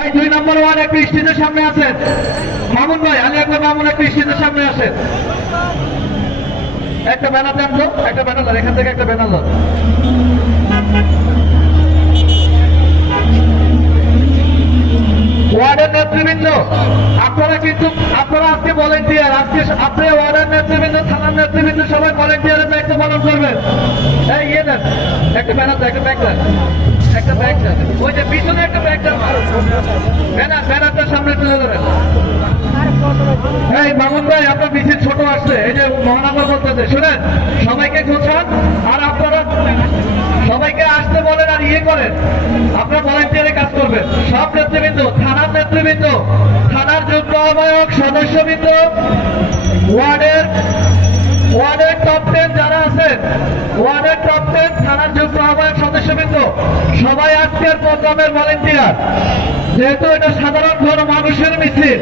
এই 2 নম্বর ওয়ার্ড একটু স্টেজের সামনে আছেন। মামুন ভাই, আলী আকবর মামুন একটু স্টেজের সামনে আসেন। একটা ব্যানার দেন তো, একটা ব্যানার দেন, এখান থেকে একটা ব্যানার দেন। ওয়ার্ডের নেতৃবৃন্দ, আপনারা আজকে ভলেন্টিয়ার, আজকে আপনি ওয়ার্ডের নেতৃবৃন্দ, থানার নেতৃবৃন্দ সবাই ভলেন্টিয়ারের দায়িত্ব পালন করবেন। এই ইয়ে দেন, একটা ব্যানার দেন, একটা ব্যাগ দেন, একটা ব্যাগ দেন, ওই যে পিছনে একটা ব্যাগ দেন, ব্যানারটা সামনে তুলে ধরেন। এই মামুন ভাই, আপনার মিছিল ছোট আসছে, এই যে মহানগর বলতেছে, শুনেন, সবাইকে গোছান আর আপনারা সবাইকে আসতে বলেন আর ইয়ে করেন, আপনার ভলেন্টিয়ারে কাজ করবেন। সব নেতৃবৃন্দ, থানার নেতৃবৃন্দ, থানার যুগ্ম আহ্বায়ক, সদস্যবৃন্দ, ওয়ার্ডের টপ 10 যারা আছেন, ওয়ার্ডের টপ 10 থানার যুগ্ম আহ্বায়ক, সদস্যবৃন্দ, সবাই আজকের প্রোগ্রামের ভলেন্টিয়ার। যেহেতু এটা সাধারণ মানুষের মিছিল।